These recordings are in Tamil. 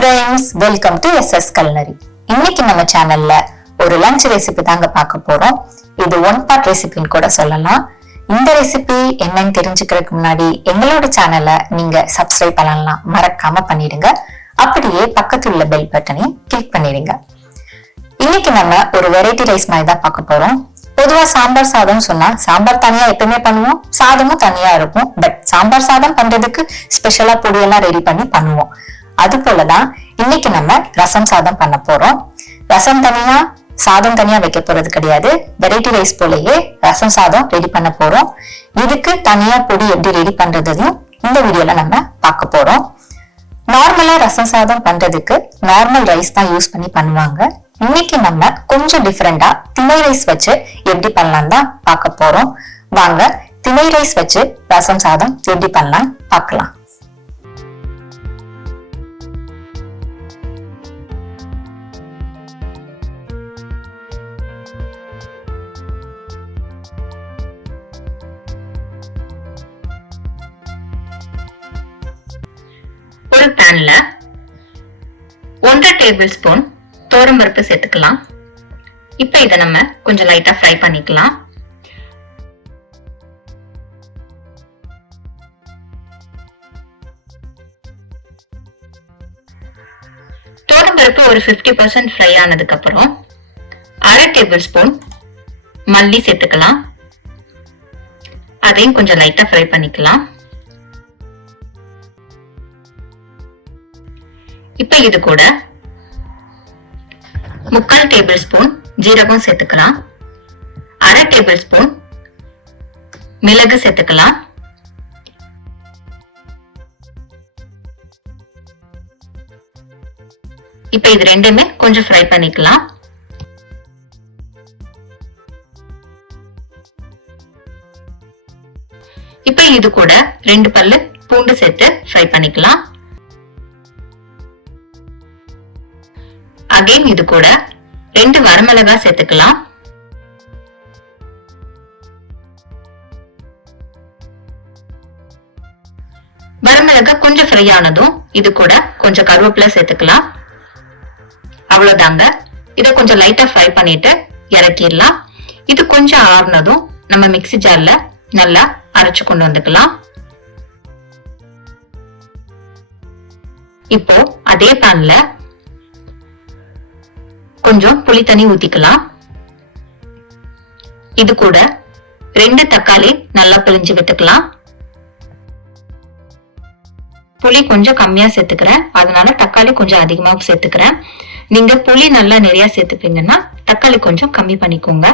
Friends, welcome to SS Culinary. இன்னைக்கு நம்ம சேனல்ல ஒரு லஞ்ச் ரெசிபி தாங்க பார்க்க போறோம். இது ஒன் பார்ட் ரெசிபின்னு கூட சொல்லலாம். இந்த ரெசிபி என்னன்னு தெரிஞ்சுக்கிறதுக்கு முன்னாடி எங்களோட சேனலை நீங்க சப்ஸ்கிரைப் பண்ணலாம், மறக்காம பண்ணிடுங்க. அப்படியே பக்கத்துல உள்ள பெல் பட்டனை கிளிக் பண்ணிடுங்க. இன்னைக்கு நம்ம ஒரு வெரைட்டி ரைஸ் மாதிரி தான் பார்க்க போறோம். பொதுவா சாம்பார் சாதம் சொன்னா சாம்பார் தனியா எப்பவுமே பண்ணுவோம், சாதமும் தனியா இருக்கும். பட் சாம்பார் சாதம் பண்றதுக்கு ஸ்பெஷலா பொடியெல்லாம் ரெடி பண்ணி பண்ணுவோம். அது போலதான் இன்னைக்கு நம்ம ரசம் சாதம் பண்ண போறோம். ரசம் தனியா சாதம் தனியா வைக்க போறது கிடையாது. வெரைட்டி ரைஸ் போலயே ரசம் சாதம் ரெடி பண்ண போறோம். இதுக்கு தனியா பொடி எப்படி ரெடி பண்றதையும் இந்த வீடியோல நம்ம பார்க்க போறோம். நார்மலா ரசம் சாதம் பண்றதுக்கு நார்மல் ரைஸ் தான் யூஸ் பண்ணி பண்ணுவாங்க. இன்னைக்கு நம்ம கொஞ்சம் டிஃபரெண்டா திணை ரைஸ் வச்சு எப்படி பண்ணலாம் தான் பார்க்க போறோம். வாங்க திணை ரைஸ் வச்சு ரசம் சாதம் எப்படி பண்ணலாம் பார்க்கலாம். ஒரு பேன்ல 1.5 டேபிள் ஸ்பூன் துவரம்பருப்பு சேர்த்துக்கலாம். இப்ப இதை நம்ம கொஞ்சம் லைட்டா ஃப்ரை பண்ணிக்கலாம். துவரம்பருப்பு ஒரு 50% ஃப்ரை ஆனதுக்கு அப்புறம் 1/2 டேபிள் ஸ்பூன் மல்லி சேர்த்துக்கலாம். அதையும் கொஞ்சம் லைட்டா ஃப்ரை பண்ணிக்கலாம். இப்ப இது கூட 3/4 டேபிள் ஸ்பூன் ஜீரகம் சேர்த்துக்கலாம். 1/2 டேபிள் ஸ்பூன் மிளகு சேர்த்துக்கலாம். இப்ப இது ரெண்டுமே கொஞ்சம் ஃப்ரை பண்ணிக்கலாம். இப்ப இது கூட 2 பல்லு பூண்டு சேர்த்து ஃப்ரை பண்ணிக்கலாம். அகைன் இது கூட 2 வரமிளகாய் சேர்த்துக்கலாம். வரமிளகாய் கொஞ்சம் ஃப்ரை ஆனதும் இது கூட கொஞ்சம் கருவேப்பிலை சேர்த்துக்கலாம். அவ்வளவுதாங்க. இதை கொஞ்சம் லைட்டா ஃப்ரை பண்ணிட்டு இறக்கிடலாம். இது கொஞ்சம் ஆறுனதும் நம்ம மிக்ஸி ஜார்ல நல்லா அரைச்சு கொண்டு வந்துக்கலாம். இப்போ அதே பேன்ல கொஞ்சம் புளி தண்ணி ஊத்திக்கலாம். இது கூட 2 தக்காளி நல்லா பிழிஞ்சு விட்டுக்கலாம். புளி கொஞ்சம் கம்மியா சேர்த்துக்கிறேன், அதனால தக்காளி கொஞ்சம் அதிகமா சேர்த்துக்கிறேன். நீங்க புளி நல்லா நிறைய சேர்த்துப்பீங்கன்னா தக்காளி கொஞ்சம் கம்மி பண்ணிக்கோங்க.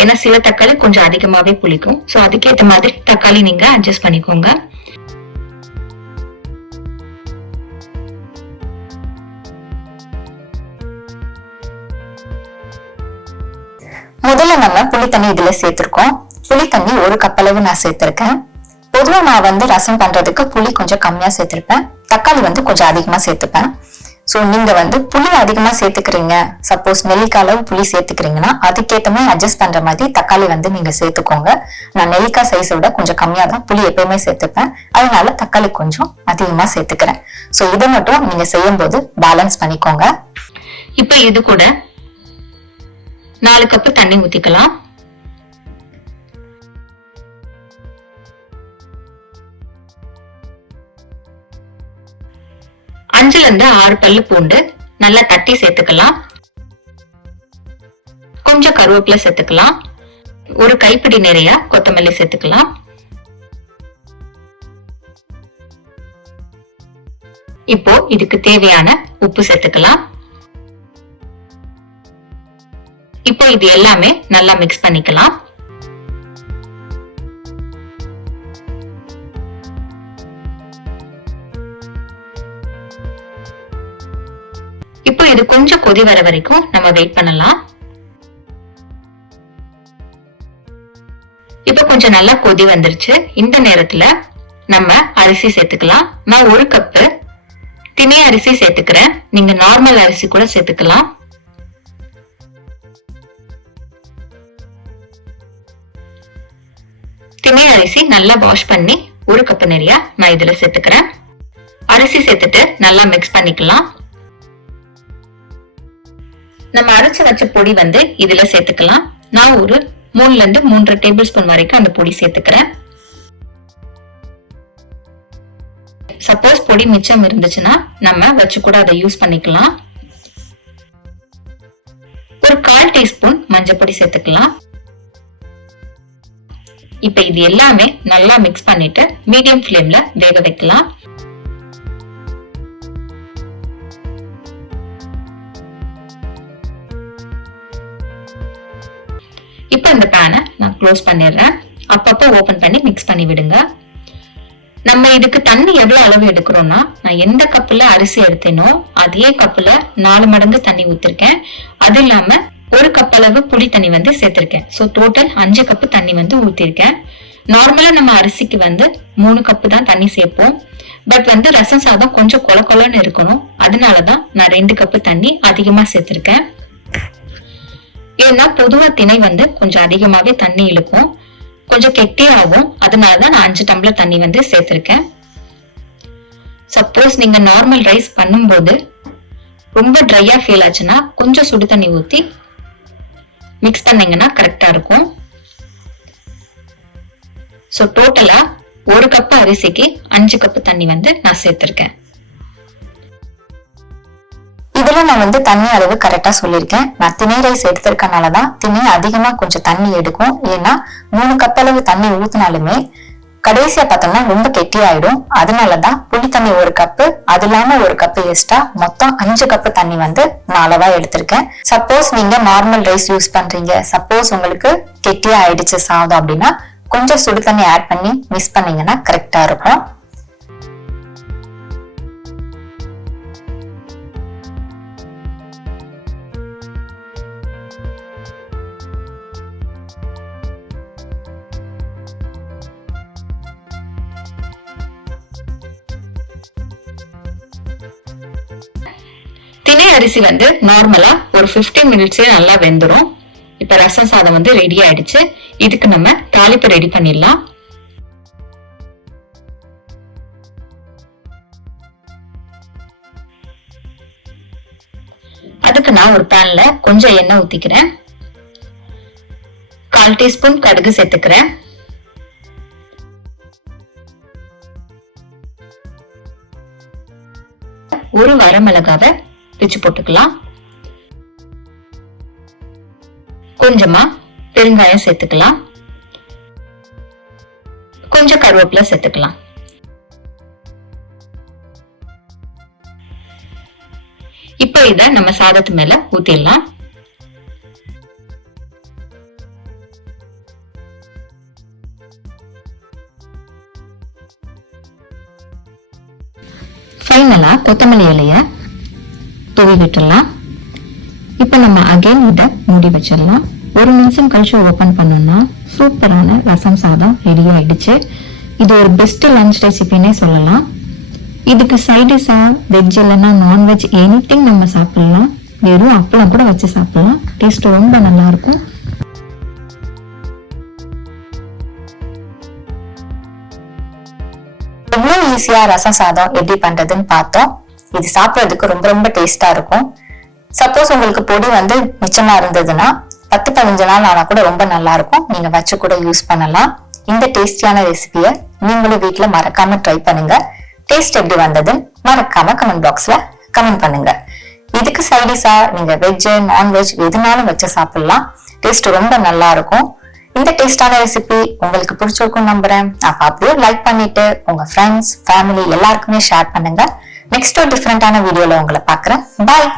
ஏன்னா சில தக்காளி கொஞ்சம் அதிகமாவே புளிக்கும். சோ அதுக்கேற்ற மாதிரி தக்காளி நீங்க அட்ஜஸ்ட் பண்ணிக்கோங்க. முதல்ல நம்ம புளி தண்ணி இதுல சேர்த்திருக்கோம். புளி தண்ணி 1 கப் அளவு நான் சேர்த்திருக்கேன். பொதுவா நான் ரசம் பண்றதுக்கு புளி கொஞ்சம் கம்மியா சேர்த்திருப்பேன், தக்காளி கொஞ்சம் அதிகமா சேர்த்துப்பேன். சோ நீங்க புளி அதிகமா சேர்த்துக்கிறீங்க, சப்போஸ் நெல்லிக்காய் அளவு புளி சேர்த்துக்கிறீங்கன்னா அதுக்கேற்ற மாதிரி அட்ஜஸ்ட் பண்ற மாதிரி தக்காளி நீங்க சேர்த்துக்கோங்க. நான் நெல்லிக்காய் சைஸை விட கொஞ்சம் கம்மியா தான் புளி எப்பயுமே சேர்த்துப்பேன், அதனால தக்காளி கொஞ்சம் அதிகமா சேர்த்துக்கிறேன். சோ இதை மட்டும் நீங்க செய்யும் போது பேலன்ஸ் பண்ணிக்கோங்க. இப்ப இது கூட 4 கப் தண்ணி ஊத்திக்கலாம். அஞ்சுல இருந்து 6 பல்லு பூண்டு நல்லா தட்டி சேர்த்துக்கலாம். கொஞ்சம் கருவேப்பிலை சேர்த்துக்கலாம். ஒரு கைப்பிடி நிறைய கொத்தமல்லி சேர்த்துக்கலாம். இப்போ இதுக்கு தேவையான உப்பு சேர்த்துக்கலாம். இப்போ இது எல்லாமே நல்லா மிக்ஸ் பண்ணிக்கலாம். இப்போ இது கொஞ்சம் கொதி வர வரைக்கும் நம்ம வெயிட் பண்ணலாம். இப்போ கொஞ்சம் நல்லா கொதி வந்துருச்சு. இந்த நேரத்துல நம்ம அரிசி சேர்த்துக்கலாம். நான் 1 கப்பு திணை அரிசி சேர்த்துக்கிறேன். நீங்க நார்மல் அரிசி கூட சேர்த்துக்கலாம். திணை அரிசி நல்லா வாஷ் பண்ணி 1 கப் நிறைய நான் இதுல சேர்த்துக்கிறேன். அரிசி சேர்த்துட்டு நல்லா மிக்ஸ் பண்ணிக்கலாம். நம்ம அரைச்சு வச்ச பொடி வந்து இதுல சேர்த்துக்கலாம். நான் ஒரு 3ல இருந்து 3.5 டேபிள் ஸ்பூன் வரைக்கும் அந்த பொடி சேர்த்துக்கிறேன். சப்போஸ் பொடி மிச்சம் இருந்துச்சுன்னா நம்ம வச்சு கூட அதை யூஸ் பண்ணிக்கலாம். ஒரு 1/4 டீஸ்பூன் மஞ்சள் பொடி சேர்த்துக்கலாம். இப்ப இது எல்லாமே நல்லா மிக்ஸ் பண்ணிட்டு மீடியம் ஃப்ளேம்ல வேக வைக்கலாம். இப்ப இந்த பேனை நான் க்ளோஸ் பண்ணிடுறேன். அப்பப்போ ஓபன் பண்ணி மிக்ஸ் பண்ணி விடுங்க. நம்ம இதுக்கு தண்ணி எவ்வளவு அளவு எடுக்கிறோம்னா, நான் எந்த கப்புல அரிசி எடுத்தேனோ அதே கப்புல 4 மடங்கு தண்ணி ஊத்திருக்கேன். அது இல்லாம 1 கப் அளவு புளி தண்ணி வந்து சேர்த்திருக்கேன். சோ டோட்டல் 5 கப்பு தண்ணி வந்து ஊத்திருக்கேன். நார்மலா நம்ம அரிசிக்கு வந்து 3 கப்பு தான் தண்ணி சேர்ப்போம். பட் வந்து ரசம் சாதம் கொஞ்சம் கொல கொலன்னு இருக்கணும். அதனாலதான் நான் 2 கப்பு தண்ணி அதிகமா சேர்த்திருக்கேன். ஏன்னா பொதுவா திணை வந்து கொஞ்சம் அதிகமாவே தண்ணி இழுக்கும், கொஞ்சம் கெட்டியாகும். அதனாலதான் நான் 5 டம்ளர் தண்ணி வந்து சேர்த்திருக்கேன். சப்போஸ் நீங்க நார்மல் ரைஸ் பண்ணும்போது ரொம்ப ட்ரையா ஃபீல் ஆச்சுன்னா கொஞ்சம் சுடு தண்ணி ஊத்தி மிக்ஸ் பண்ணீங்கன்னா கரெக்டா இருக்கும். சோ டோட்டலா 1 கப் அரிசிக்கு 5 கப் தண்ணி வந்து நான் சேர்த்திருக்கேன். இதுல நான் வந்து தண்ணி அளவு கரெக்டா சொல்லியிருக்கேன். நான் திணை ரைஸ் எடுத்திருக்கனாலதான் திணை அதிகமா கொஞ்சம் தண்ணி எடுக்கும். ஏன்னா 3 கப் அளவு தண்ணி ஊத்தினாலுமே கடைசியா பார்த்தோம்னா ரொம்ப கெட்டி ஆயிடும். அதனாலதான் புளி தண்ணி 1 கப்பு, அது இல்லாம 1 கப்பு எக்ஸ்ட்ரா, மொத்தம் 5 கப்பு தண்ணி வந்து நான் அளவா எடுத்திருக்கேன். சப்போஸ் நீங்க நார்மல் ரைஸ் யூஸ் பண்றீங்க, சப்போஸ் உங்களுக்கு கெட்டியா ஆயிடுச்சு சாதம் அப்படின்னா கொஞ்சம் சுடு தண்ணி ஆட் பண்ணி மிக்ஸ் பண்ணீங்கன்னா கரெக்டா இருக்கும். திணை அரிசி வந்து நார்மலா ஒரு 15 மினிட்ஸே நல்லா வெந்துரும். இப்ப ரசம் சாதம் வந்து ரெடி ஆயிடுச்சு. இதுக்கு நம்ம தாளிப்பு ரெடி பண்ணிடலாம். அதுக்கு நான் ஒரு பேன்ல கொஞ்சம் எண்ணெய் ஊத்திக்கிறேன். 1/4 டீஸ்பூன் கடுகு சேர்த்துக்கிறேன். ஒரு வரமிளகாவை பிச்சு போட்டுக்கலாம். கொஞ்சமா பெருங்காயம் சேர்த்துக்கலாம். கொஞ்சம் கருவேப்பிலை சேர்த்துக்கலாம். இப்போ இத நம்ம சாதத்து மேல ஊத்திடலாம். ஃபைனலா கொத்தமல்லி இலைய தூவி விட்டுடலாம். இப்ப நம்ம அகைன் இத மூடி வச்சிடலாம். 1 நிமிஷம் கழிச்சு ஓபன் பண்ணோம்னா சூப்பரான ரசம் சாதம் ரெடி ஆயிடுச்சு. இது ஒரு பெஸ்ட் லஞ்ச் ரெசிபின்னே சொல்லலாம். இதுக்கு சைடிஷா வெஜ் இல்லைன்னா நான்வெஜ் எனிதிங் நம்ம சாப்பிடலாம். வெறும் அப்பளம் கூட வச்சு சாப்பிடலாம். டேஸ்ட் ரொம்ப நல்லா இருக்கும். எவ்வளவு ஈஸியா ரசம் சாதம் எப்படி பண்றதுன்னு பார்த்தோம். இது சாப்பிடுறதுக்கு ரொம்ப ரொம்ப டேஸ்டா இருக்கும். சப்போஸ் உங்களுக்கு பொடி வந்து மிச்சமா இருந்ததுன்னா 10-15 நாள் ஆனா கூட ரொம்ப நல்லா இருக்கும். நீங்க வச்சு கூட யூஸ் பண்ணலாம். இந்த டேஸ்டியான ரெசிபியை நீங்களும் வீட்டுல மறக்காம ட்ரை பண்ணுங்க. டேஸ்ட் எப்படி வந்தது மறக்காம கமெண்ட் பாக்ஸ்ல கமெண்ட் பண்ணுங்க. இதுக்கு சைடிஷா நீங்க வெஜ் நான்வெஜ் எதுனாலும் வச்சு சாப்பிடலாம். டேஸ்ட் ரொம்ப நல்லா இருக்கும். இந்த டேஸ்டான ரெசிபி உங்களுக்கு பிடிச்சிருக்கும் நம்புறேன். அப்ப அப்படியே லைக் பண்ணிட்டு உங்க ஃப்ரெண்ட்ஸ் ஃபேமிலி எல்லாருக்குமே ஷேர் பண்ணுங்க. நெக்ஸ்ட் ஒரு டிஃபரெண்டான வீடியோல உங்களை பாக்குறேன். பாய்.